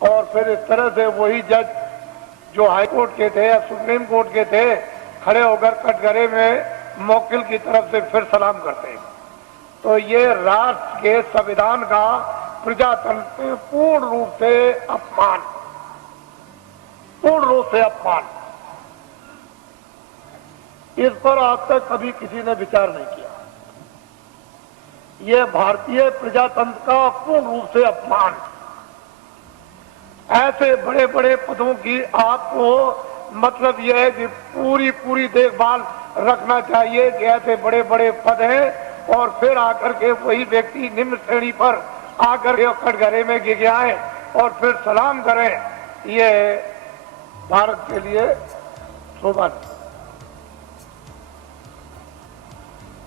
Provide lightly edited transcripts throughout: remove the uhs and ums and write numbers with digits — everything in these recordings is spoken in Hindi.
और फिर इस तरह से वही जज जो हाई कोर्ट के थे या सुप्रीम कोर्ट के थे खड़े होकर कटघरे में मौकिल की तरफ से फिर सलाम करते हैं। तो ये राष्ट्र के संविधान का प्रजातंत्र में पूर्ण रूप से अपमान, पूर्ण रूप से अपमान। इस पर आज तक कभी किसी ने विचार नहीं किया। यह भारतीय प्रजातंत्र का पूर्ण रूप से अपमान। ऐसे बड़े बड़े पदों की आपको मतलब यह है कि पूरी देखभाल रखना चाहिए कि ऐसे बड़े बड़े पद हैं और फिर आकर के वही व्यक्ति निम्न श्रेणी पर आकर के कटघरे में गिर जाए और फिर सलाम करें। ये भारत के लिए शोभा नहीं।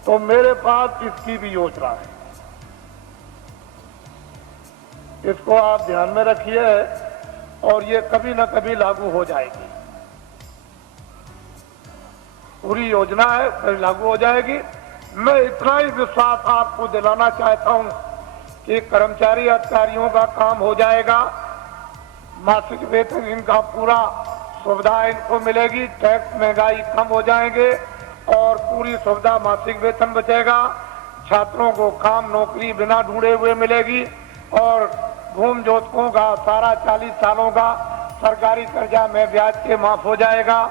तो मेरे पास इसकी भी योजना है, इसको आप ध्यान में रखिए और ये कभी न कभी लागू हो जाएगी। पूरी योजना है, कभी लागू हो जाएगी। मैं इतना ही विश्वास आपको दिलाना चाहता हूं कि कर्मचारी अधिकारियों का काम हो जाएगा, मासिक वेतन इनका पूरा सुविधा इनको मिलेगी, टैक्स महंगाई कम हो जाएंगे और पूरी सुविधा मासिक वेतन बचेगा। छात्रों को काम नौकरी बिना ढूंढे हुए मिलेगी और भूमि जोतकों का सारा 40 सालों का सरकारी कर्जा में ब्याज के माफ हो जाएगा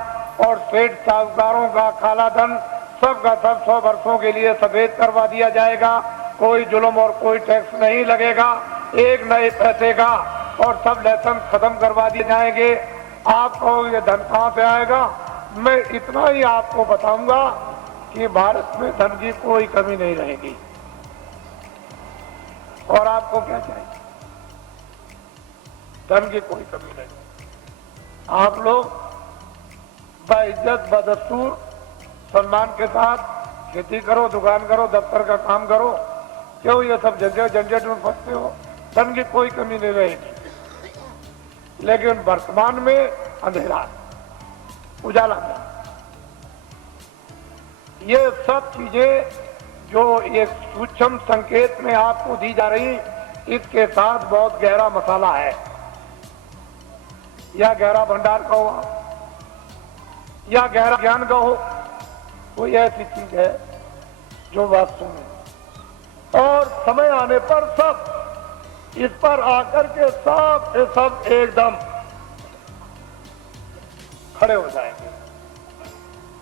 और सेठ साहूकारों का काला धन सबका सब 100 वर्षों के लिए सफेद करवा दिया जाएगा। कोई जुल्म और कोई टैक्स नहीं लगेगा, एक नए पैसे का, और सब लाइसेंस खत्म करवा दिए जाएंगे। आपको ये धन कहां से आएगा? मैं इतना ही आपको बताऊंगा कि भारत में धन की कोई कमी नहीं रहेगी। और आपको क्या चाहिए? धन की कोई कमी नहीं। आप लोग बाइज्जत बदस्तूर सम्मान के साथ खेती करो, दुकान करो, दफ्तर का काम करो। क्यों ये सब झंझट में फंसते हो? धन की कोई कमी नहीं रहेगी। लेकिन वर्तमान में अंधेरा, उजाला में, ये सब चीजें जो एक सूक्ष्म संकेत में आपको दी जा रही, इसके साथ बहुत गहरा मसाला है या गहरा भंडार का हो या गहरा ज्ञान का हो, कोई ऐसी चीज है जो वास्तव में, और समय आने पर सब इस पर आकर के सब एकदम खड़े हो जाएंगे,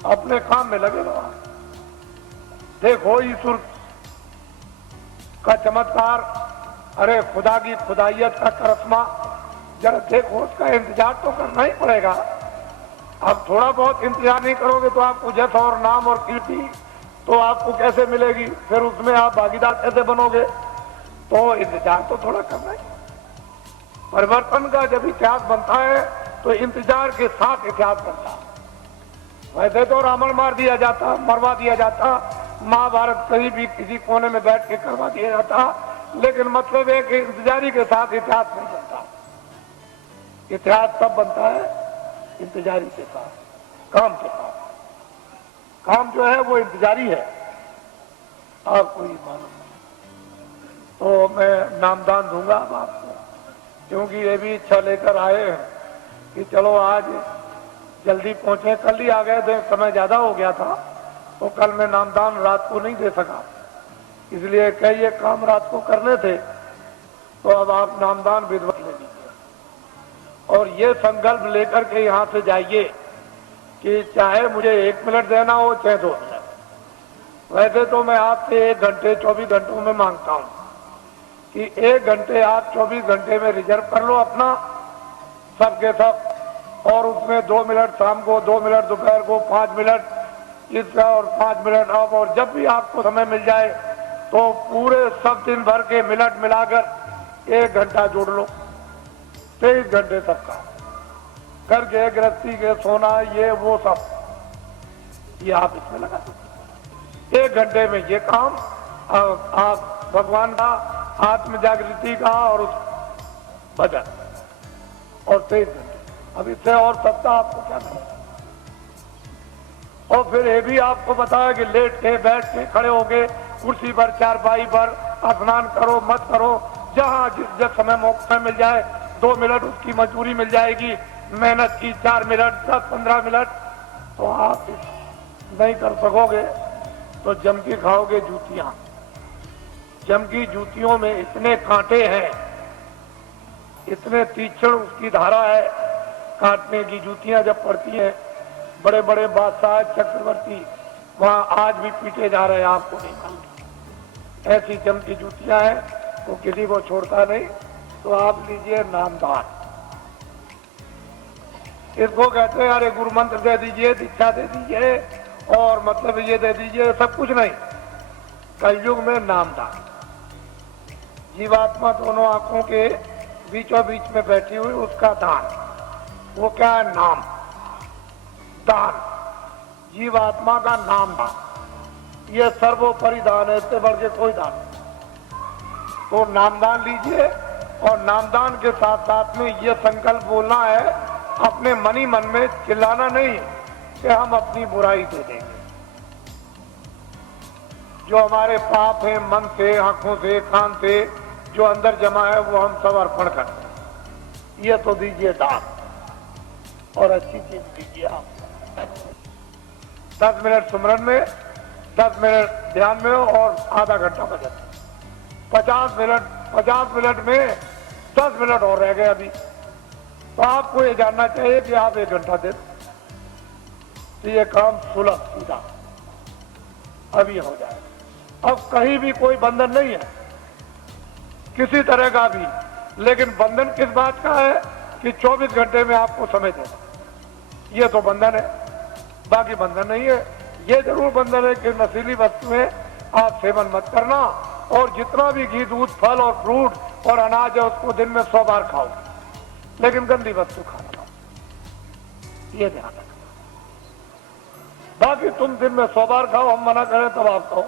अपने काम में लगे रहो। देखो ईश्वर का चमत्कार, अरे खुदा की खुदाइयत का करिश्मा, जरा देखो, उसका इंतजार तो करना ही पड़ेगा। अब थोड़ा बहुत इंतजार नहीं करोगे तो आपको जस और नाम और कीर्ति तो आपको कैसे मिलेगी? फिर उसमें आप भागीदार कैसे बनोगे? तो इंतजार तो थोड़ा करना ही। परिवर्तन का जब इतिहास बनता है तो इंतजार के साथ इतिहास बनता है। वैसे तो रावण मार दिया जाता, मरवा दिया जाता, महाभारत कहीं भी किसी कोने में बैठ के करवा दिया जाता, लेकिन मतलब है कि इंतजारी के साथ इतिहास नहीं बनता। इतिहास तब बनता है इंतजारी के साथ, काम के साथ। काम जो है वो इंतजारी है, आपको ये मालूम नहीं। तो मैं नामदान दूंगा अब आपको, क्योंकि ये भी इच्छा लेकर आए हैं कि चलो आज जल्दी पहुंचे। कल ही आ गए थे, समय ज्यादा हो गया था, तो कल मैं नामदान रात को नहीं दे सका, इसलिए कई ये काम रात को करने थे। तो अब आप नामदान विधिवत ले लीजिए और ये संकल्प लेकर के यहाँ से जाइए कि चाहे मुझे 1 मिनट देना हो चाहे 2 मिनट। वैसे तो मैं आपसे 1 घंटे 24 घंटों में मांगता हूँ कि 1 घंटे आप 24 घंटे में रिजर्व कर लो अपना, सबके सब, और उसमें 2 मिनट शाम को, 2 मिनट दोपहर को, 5 मिनट इसका और 5 मिनट अब, और जब भी आपको समय मिल जाए तो पूरे सब दिन भर के मिनट मिलाकर 1 घंटा जोड़ लो। 23 घंटे तक का करके गृहस्थी के सोना ये वो सब ये आप इसमें लगा दो। 1 घंटे में ये काम आप भगवान का, आत्म जागृति का और उस भजन, और 23 घंटे। अब इससे और सत्ता आपको क्या करना? और फिर ये भी आपको बताया कि लेट के, बैठ के, खड़े होके, कुर्सी पर, चारपाई पर, स्नान करो मत करो, जहां जिस समय मौका मिल जाए 2 मिनट उसकी मजदूरी मिल जाएगी, मेहनत की 4 मिनट 10-15 मिनट, तो आप नहीं कर सकोगे तो जम के खाओगे जूतियां। जम की जूतियों में इतने कांटे हैं, इतने तीक्ष्ण उसकी धारा है, काटने की जूतियां जब पड़ती हैं, बड़े बड़े बादशाह चक्रवर्ती वहां आज भी पीटे जा रहे हैं, आपको नहीं मालूम। ऐसी जम की जूतियां हैं, वो किसी को छोड़ता नहीं। तो आप लीजिए नामदान, इसको कहते हैं अरे गुरु मंत्र दे दीजिए, दीक्षा दे दीजिए और मतलब ये दे दीजिए, सब कुछ नहीं। कलयुग में नामदान, जीवात्मा दोनों आंखों के बीचों बीच में बैठी हुई, उसका दान, वो क्या है? नाम दान, जीवात्मा का नाम दान, ये सर्वोपरि दान है, इससे बढ़ के कोई दान नहीं। तो नामदान लीजिए और नामदान के साथ साथ में ये संकल्प बोलना है, अपने मन ही मन में चिल्लाना नहीं कि हम अपनी बुराई दे देंगे। जो हमारे पाप है मन से, आंखों से, कान से जो अंदर जमा है, वो हम सब अर्पण करते हैं। ये तो दीजिए दान और अच्छी चीज दीजिए आप। 10 मिनट सुमरन में, 10 मिनट ध्यान में और आधा घंटा भजन। 50 मिनट में 10 मिनट और रह गए अभी, तो आपको ये जानना चाहिए कि आप 1 घंटा दे, तो ये काम सुलभ सीधा अभी हो जाए। अब कहीं भी कोई बंधन नहीं है किसी तरह का भी, लेकिन बंधन किस बात का है कि 24 घंटे में आपको समय देना, ये तो बंधन है, बाकी बंधन नहीं है। ये जरूर बंधन है कि नशीली वस्तुएं आप सेवन मत करना, और जितना भी घी, दूध, फल और फ्रूट और अनाज है उसको दिन में 100 बार खाओ, लेकिन गंदी वस्तु खाना, ये ध्यान रखना। बाकी तुम दिन में 100 बार खाओ, हम मना करें तब आप खाओ।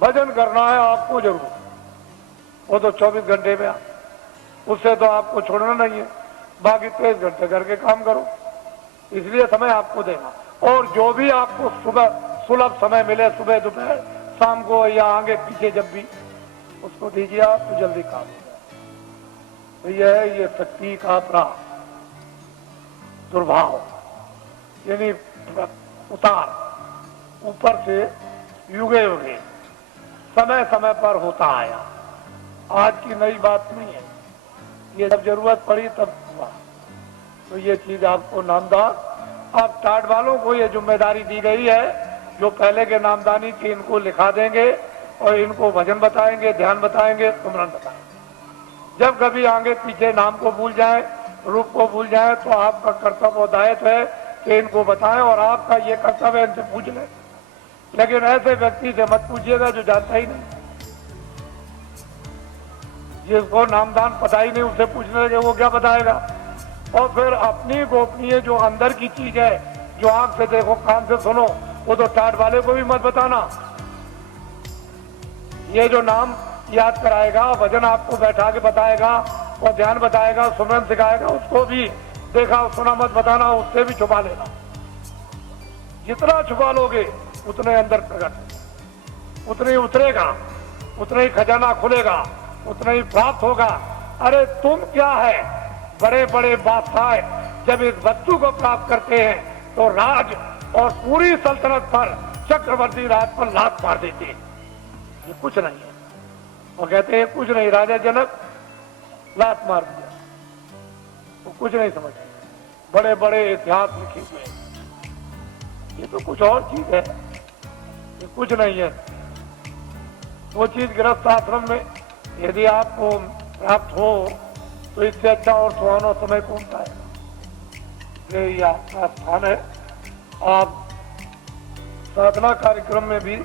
भजन करना है आपको जरूर, वो तो 24 घंटे में, उससे तो आपको छोड़ना नहीं है, बाकी 23 घंटे करके काम करो, इसलिए समय आपको देना। और जो भी आपको सुबह सुलभ समय मिले, सुबह दोपहर शाम को या आगे पीछे जब भी, उसको दीजिए आप, तो जल्दी काम हो जाए। तो यह है ये शक्ति का अपना दुर्भाव, यानी उतार ऊपर से युगे युगे समय समय पर होता आया, आज की नई बात नहीं है, ये जब जरूरत पड़ी तब हुआ। तो ये चीज आपको नामदान, अब टाट वालों को ये जिम्मेदारी दी गई है, जो पहले के नामदानी थी इनको लिखा देंगे और इनको भजन बताएंगे, ध्यान बताएंगे, सुमरन बताएंगे। जब कभी आगे पीछे नाम को भूल जाए, रूप को भूल जाए, तो आपका कर्तव्य और दायित्व है कि इनको बताएं, और आपका ये कर्तव्य है इनसे पूछ लें। लेकिन ऐसे व्यक्ति से मत पूछिएगा जो जानता ही नहीं, जिसको नामदान पता ही नहीं, उससे पूछने लगे वो क्या बताएगा। और फिर अपनी गोपनीय जो अंदर की चीज है, जो आंख से देखो, कान से सुनो, वो तो टाट वाले को भी मत बताना। ये जो नाम याद कराएगा, भजन आपको बैठा के बताएगा और ध्यान बताएगा, सुमरन सिखाएगा, उसको भी देखा सुना मत बताना, उससे भी छुपा लेना। जितना छुपा लोगे उतने अंदर प्रकट, उतने ही उतरेगा, उतना ही खजाना खुलेगा, उतना ही प्राप्त होगा। अरे तुम क्या है, बड़े बड़े बादशाह जब इस वस्तु को प्राप्त करते हैं तो राज और पूरी सल्तनत पर, चक्रवर्ती राज पर लात मार देते हैं। ये कुछ नहीं है, और कहते हैं कुछ नहीं, राजा जनक लात मार दिया, वो कुछ नहीं समझते। बड़े बड़े इतिहास लिखे हुए, ये तो कुछ और चीज है, ये कुछ नहीं है। वो चीज गृहस्थ आश्रम में यदि आपको प्राप्त हो तो इससे अच्छा और सुहाना समय कौन सा है। ये आपका स्थान है। आप साधना कार्यक्रम में भी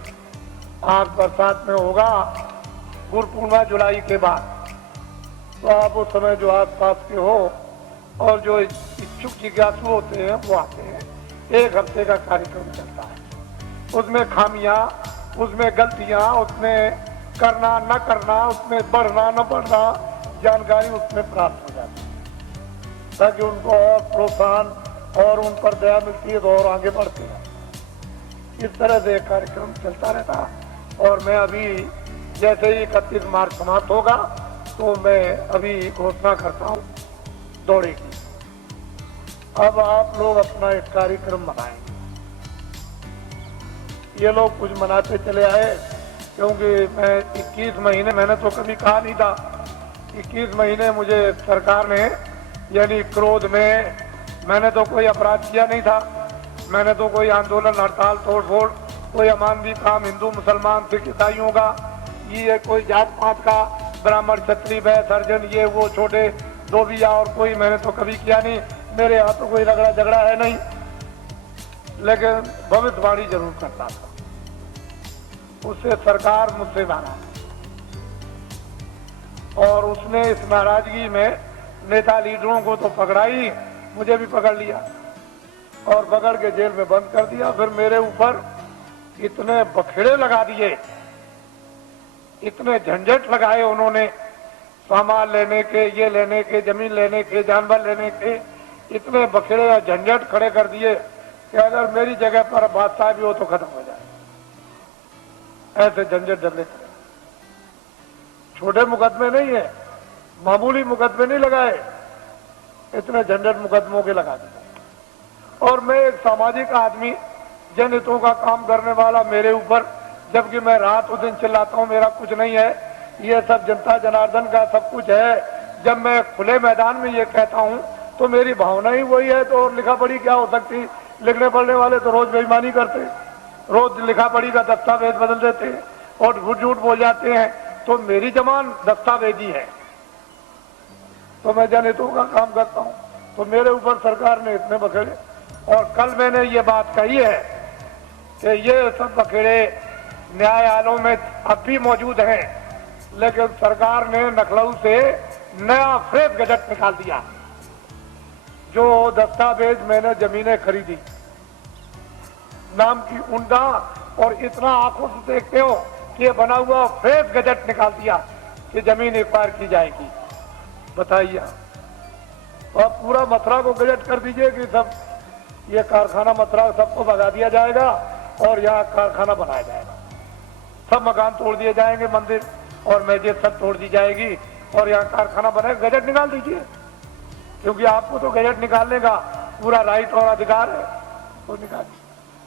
आप बरसात में होगा, गुरु पूर्णिमा जुलाई के बाद, तो आप उस समय जो आस पास के हो और जो इच्छुक जिज्ञासु होते हैं वो आते हैं। 1 हफ्ते का कार्यक्रम चलता है, उसमें खामियां, उसमें गलतियां, उसमें करना न करना, उसमें बढ़ना न बढ़ना, जानकारी उसमें प्राप्त हो जाती है, ताकि उनको और प्रोत्साहन और उन पर दया मिलती है तो और आगे बढ़ते हैं। इस तरह से कार्यक्रम चलता रहता है। और मैं अभी जैसे ही 31 मार्च समाप्त होगा तो मैं अभी घोषणा करता हूँ दौड़ेगी। अब आप लोग अपना एक कार्यक्रम बनाएंगे। ये लोग कुछ मनाते चले आए, क्योंकि मैं 21 महीने, मैंने तो कभी कहा नहीं था, 21 महीने मुझे सरकार ने, यानी क्रोध में, मैंने तो कोई अपराध किया नहीं था, मैंने तो कोई आंदोलन, हड़ताल, तोड़फोड़, कोई अमानवीय काम हिंदू मुसलमान सिख ईसाइयों का, ये कोई जात पात का, ब्राह्मण क्षत्रिय वैश्य हरिजन, ये वो छोटे धोबिया और कोई, मैंने तो कभी किया नहीं। मेरे यहाँ तो कोई रगड़ा झगड़ा है नहीं, लेकिन भविष्यवाणी जरूर करता था। उससे सरकार मुझसे नाराज, और उसने इस नाराजगी में नेता लीडरों को तो पकड़ा ही, मुझे भी पकड़ लिया और पकड़ के जेल में बंद कर दिया। फिर मेरे ऊपर इतने बखेड़े लगा दिए, इतने झंझट लगाए उन्होंने, सामान लेने के, ये लेने के, जमीन लेने के, जानवर लेने के, इतने बखेड़े और झंझट खड़े कर दिए कि अगर मेरी जगह पर बादशाह भी हो तो खत्म हो जाए। ऐसे झंझट डरने खड़े, छोटे मुकदमे नहीं है, मामूली मुकदमे नहीं लगाए, इतने झंझट मुकदमों के लगा दिए। और मैं एक सामाजिक आदमी, जनहितों का काम करने वाला, मेरे ऊपर, जबकि मैं रात और दिन चिल्लाता हूं मेरा कुछ नहीं है, ये सब जनता जनार्दन का सब कुछ है। जब मैं खुले मैदान में ये कहता हूं तो मेरी भावना ही वही है, तो और लिखा पढ़ी क्या हो सकती। लिखने पढ़ने वाले तो रोज बेईमानी करते, रोज लिखा पढ़ी का दस्तावेज बदल देते हैं और झूठ झूठ बोल जाते हैं। तो मेरी जबान दस्तावेजी है, तो मैं जनहितों का काम करता हूं, तो मेरे ऊपर सरकार ने इतने बखेड़े। और कल मैंने ये बात कही है कि ये सब बखेड़े न्यायालयों में अब भी मौजूद हैं, लेकिन सरकार ने लखनऊ से नया फ्रेश गजट निकाल दिया। जो दस्तावेज मैंने जमीनें खरीदी नाम की उनका, और इतना आंखों से देखते हो कि ये बना हुआ फ्रेश गजट निकाल दिया कि जमीन एक्वायर की जाएगी। बताइए, और पूरा मथुरा को गजट कर दीजिए कि सब ये कारखाना मथुरा सबको भगा दिया जाएगा और यहाँ कारखाना बनाया जाएगा, सब मकान तोड़ दिए जाएंगे, मंदिर और मस्जिद सब तोड़ दी जाएगी और यहाँ कारखाना बनाएगा। गजट निकाल दीजिए, क्योंकि आपको तो गजट निकालने का पूरा राइट और अधिकार है, तो निकाल।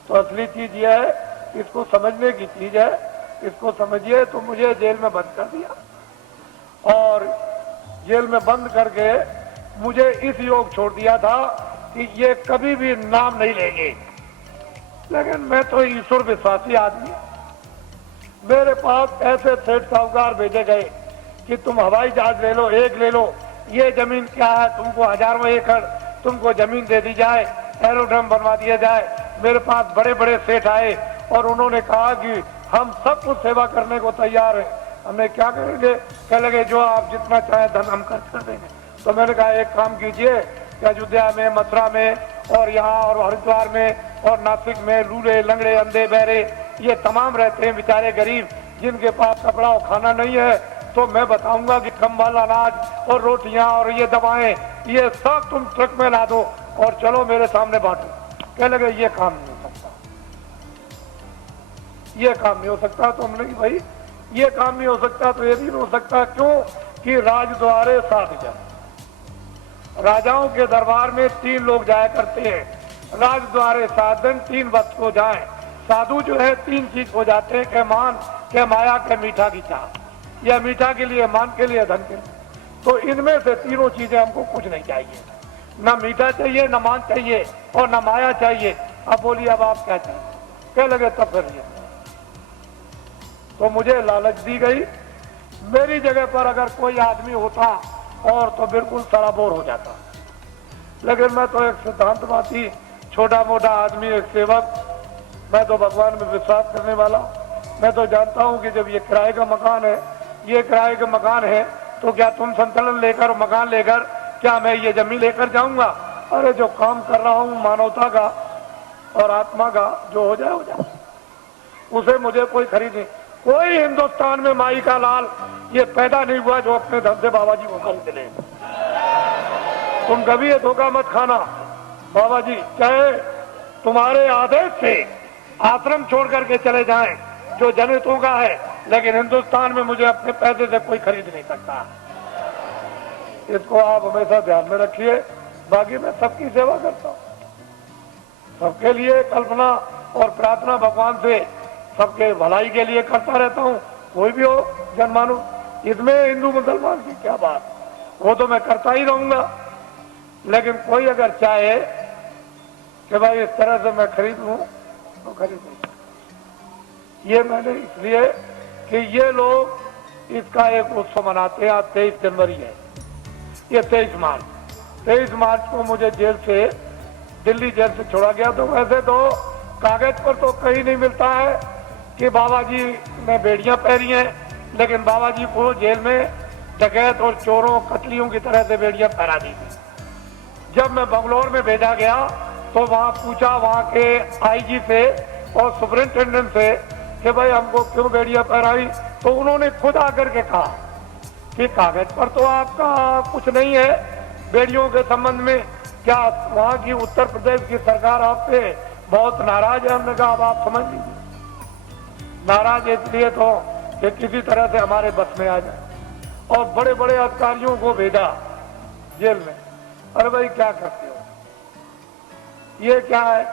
तो असली चीज ये है, इसको समझने की चीज है, इसको समझिए। तो मुझे जेल में बंद कर दिया और जेल में बंद करके मुझे इस योग छोड़ दिया था कि ये कभी भी नाम नहीं लेंगे। लेकिन मैं तो ईश्वर विश्वासी आदमी, मेरे पास ऐसे सेठ साहूकार भेजे गए कि तुम हवाई जहाज ले लो, एक ले लो, ये जमीन क्या है, तुमको हजारों एकड़ तुमको जमीन दे दी जाए, एरोड्रम बनवा दिया जाए। मेरे पास बड़े बड़े सेठ आए और उन्होंने कहा कि हम सब कुछ सेवा करने को तैयार हैं। हमने क्या करेंगे, कह लगे जो आप जितना चाहे धन हम खर्च कर देंगे। तो मैंने कहा एक काम कीजिए कि अयोध्या में, मथुरा में और यहाँ और हरिद्वार में और नासिक में लूले लंगड़े अंधे बहरे ये तमाम रहते हैं बेचारे गरीब, जिनके पास कपड़ा और खाना नहीं है, तो मैं बताऊंगा कि कंबल, अनाज और रोटियां और ये दवाएं ये सब तुम ट्रक में ला दो और चलो मेरे सामने बांटो। कह लगे ये काम नहीं हो सकता, ये काम नहीं हो सकता। तो हमने कहा भाई ये काम नहीं हो सकता तो ये भी नहीं हो सकता, क्यों कि राजद्वारे 7 जन, राजाओं के दरबार में 3 लोग जाया करते हैं, राजद्वारे 7 जन 3 वक्त को जाएं। साधु जो है 3 चीज हो जाते हैं, के मान, के माया, के मीठा की चाह, या मीठा के लिए, मान के लिए, धन के लिए। तो इनमें से तीनों चीजें हमको कुछ नहीं चाहिए, ना मीठा चाहिए, ना मान चाहिए और ना माया चाहिए। अब बोलिए अब आप क्या चाहिए? कह लगे तब फिर ये, तो मुझे लालच दी गई। मेरी जगह पर अगर कोई आदमी होता और तो बिल्कुल सराबोर हो जाता, लेकिन मैं तो एक सिद्धांतवादी, छोटा मोटा आदमी, एक सेवक, मैं तो भगवान में विश्वास करने वाला। मैं तो जानता हूं कि जब ये किराए का मकान है, ये किराए का मकान है, तो क्या तुम संतुलन लेकर, मकान लेकर, क्या मैं ये जमीन लेकर जाऊंगा? अरे जो काम कर रहा हूं मानवता का और आत्मा का, जो हो जाए हो जाए, उसे मुझे कोई खरीद नहीं। कोई हिंदुस्तान में माई का लाल ये पैदा नहीं हुआ जो अपने धन से बाबा जी को खरीद ले। तुम कभी ये धोखा मत खाना, बाबा जी चाहे तुम्हारे आदेश से आश्रम छोड़ करके चले जाएं जो जनहितों का है, लेकिन हिंदुस्तान में मुझे अपने पैसे से कोई खरीद नहीं सकता। इसको आप हमेशा ध्यान में रखिए। बाकी मैं सबकी सेवा करता हूँ, सबके लिए कल्पना और प्रार्थना भगवान से सबके भलाई के लिए करता रहता हूँ। कोई भी हो जनमानुष, इसमें हिंदू मुसलमान की क्या बात, वो तो मैं करता ही रहूंगा। लेकिन कोई अगर चाहे कि भाई इस तरह से मैं खरीद लूं तो खरीद लूं। ये मैंने इसलिए कि ये लोग इसका एक उत्सव मनाते हैं। आज 23 जनवरी है, ये 23 मार्च को मुझे जेल से, दिल्ली जेल से छोड़ा गया। तो वैसे तो कागज पर तो कहीं नहीं मिलता है कि बाबा जी ने बेड़ियां पहनी हैं, लेकिन बाबा जी को जेल में डकैत और चोरों कतलियों की तरह से बेड़ियां पहना दी थी। जब मैं बंगलौर में भेजा गया तो वहां पूछा वहां के आईजी से और सुपरिंटेंडेंट से कि भाई हमको क्यों बेड़ियां पहनाई, तो उन्होंने खुद आकर के कहा कि कागज पर तो आपका कुछ नहीं है बेड़ियों के संबंध में, क्या वहां की उत्तर प्रदेश की सरकार आपसे बहुत नाराज है? हमने कहा अब आप समझ लीजिए, नाराज इसलिए तो कि किसी तरह से हमारे बस में आ जाए। और बड़े बड़े अधिकारियों को भेजा जेल में। अरे भाई क्या करते हो, ये क्या है?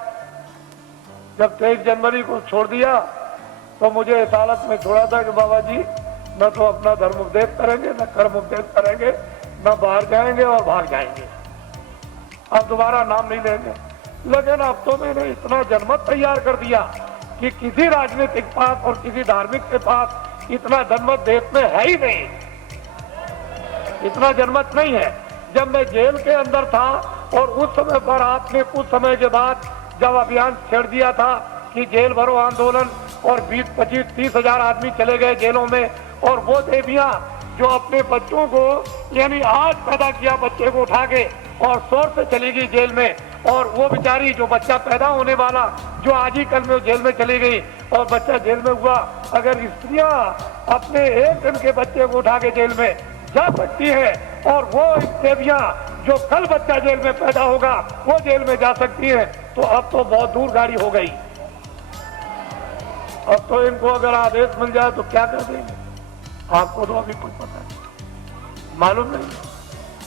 जब 23 जनवरी को छोड़ दिया तो मुझे इस हालत में छोड़ा था कि बाबा जी न तो अपना धर्म उपदेश करेंगे, न कर्म उपदेश करेंगे, न बाहर जाएंगे और भाग जाएंगे, अब दोबारा नाम नहीं लेंगे। लेकिन अब तो मैंने इतना जनमत तैयार कर दिया कि किसी राजनीतिक पास और किसी धार्मिक के पास इतना जनमत देश में है ही नहीं, इतना जनमत नहीं है। जब मैं जेल के अंदर था और उस समय पर आपने कुछ समय के बाद जब अभियान छेड़ दिया था कि जेल भरो आंदोलन, और 20, 25, 30 हजार आदमी चले गए जेलों में, और वो देवियां जो अपने बच्चों को, यानी आज पैदा किया बच्चे को उठा के और शोर से चली गई जेल में, और वो बेचारी जो बच्चा पैदा होने वाला जो आज ही कल में जेल में चली गई और बच्चा जेल में हुआ, अगर स्त्रियां अपने एक दिन के बच्चे को उठा के जेल में जा सकती है और वो देवियां जो कल बच्चा जेल में पैदा होगा वो जेल में जा सकती है, तो अब तो बहुत दूर गाड़ी हो गई। अब तो इनको अगर आदेश मिल जाए तो क्या कर देंगे, आपको तो अभी कुछ पता नहीं, मालूम नहीं।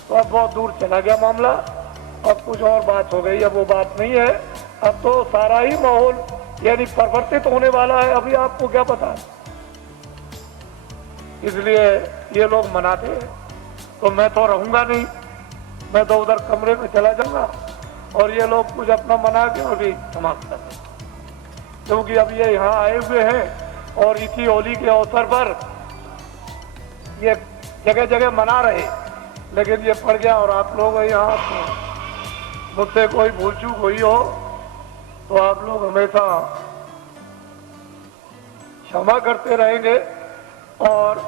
तो अब बहुत दूर चला गया मामला, अब कुछ और बात हो गई। अब वो बात नहीं है, अब तो सारा ही माहौल यानी परिवर्तित होने वाला है, अभी आपको क्या पता है। इसलिए ये लोग मनाते हैं तो मैं तो रहूंगा नहीं, मैं तो उधर कमरे में चला जाऊंगा और ये लोग कुछ अपना मना के और भी समाप्त कर दें। क्योंकि अब ये यहाँ आए हुए हैं और इसी होली के अवसर पर ये जगह जगह मना रहे, लेकिन ये पड़ गया। और आप लोग यहाँ मुझसे कोई भूल चूक हुई हो तो आप लोग हमेशा क्षमा करते रहेंगे। और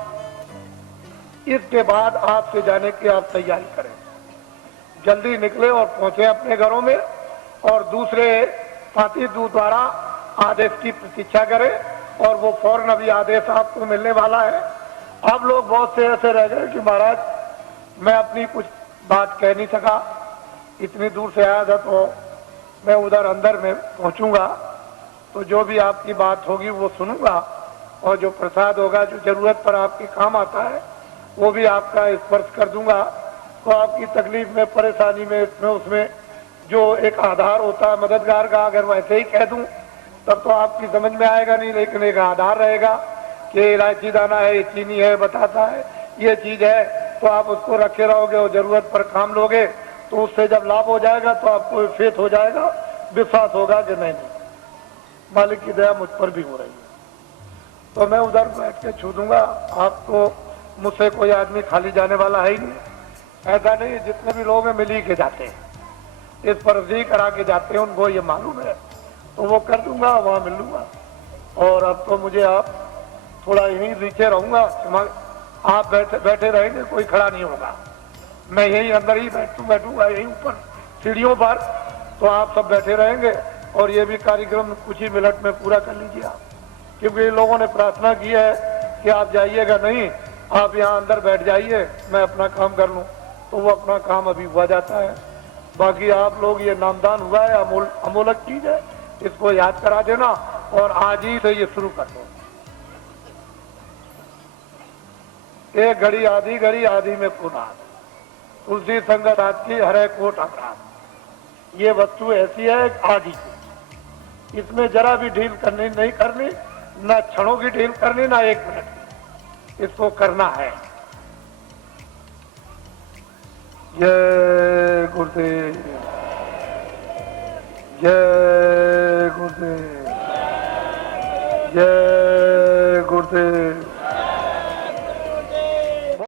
इसके बाद आपसे जाने की आप तैयारी करें, जल्दी निकले और पहुंचे अपने घरों में, और दूसरे साथी दूत द्वारा आदेश की प्रतीक्षा करें और वो फौरन अभी आदेश आपको मिलने वाला है। अब लोग बहुत से ऐसे रह गए कि महाराज मैं अपनी कुछ बात कह नहीं सका, इतनी दूर से आया था, तो मैं उधर अंदर में पहुंचूंगा तो जो भी आपकी बात होगी वो सुनूंगा, और जो प्रसाद होगा जो जरूरत पर आपके काम आता है वो भी आपका स्पर्श कर दूंगा। तो आपकी तकलीफ में, परेशानी में, इसमें उसमें जो एक आधार होता है मददगार का, अगर वैसे ही कह दूं तब तो आपकी समझ में आएगा नहीं, लेकिन एक आधार रहेगा कि इलायची दाना है, ये चीनी है, बताता है, ये चीज है, तो आप उसको रखे रहोगे और जरूरत पर काम लोगे तो उससे जब लाभ हो जाएगा तो आपको फेथ हो जाएगा, विश्वास होगा कि नहीं मालिक की दया मुझ पर भी हो रही है। तो मैं उधर बैठ के छू दूंगा। आपको मुझसे कोई आदमी खाली जाने वाला है ही नहीं, ऐसा नहीं, जितने भी लोग हैं मिल ही के जाते हैं, इस पर अर्जी करा के जाते हैं, उनको ये मालूम है, तो वो कर दूंगा, वहां मिल लूंगा। और अब तो मुझे आप थोड़ा यहीं नीचे रहूंगा, आप बैठे रहेंगे, कोई खड़ा नहीं होगा, मैं यहीं अंदर ही बैठूंगा यहीं ऊपर सीढ़ियों पर, तो आप सब बैठे रहेंगे और ये भी कार्यक्रम कुछ ही मिनट में पूरा कर लीजिए आप, क्योंकि लोगों ने प्रार्थना की है कि आप जाइएगा नहीं, आप यहाँ अंदर बैठ जाइए, मैं अपना काम कर लूँ, तो वो अपना काम अभी हुआ जाता है। बाकी आप लोग ये नामदान हुआ है, अमोलक चीज है, इसको याद करा देना और आज ही से ये शुरू कर दो। एक घड़ी आधी में पुनः तुलसी संगत हाथ की हरे कोट अपराध। ये वस्तु ऐसी है आदि की, इसमें जरा भी ढील करनी नहीं करनी, ना क्षणों की ढील करनी, ना एक मिनट की, इसको करना है। जय गुरुदेव, जय गुरुदेव, जय गुरुदेव।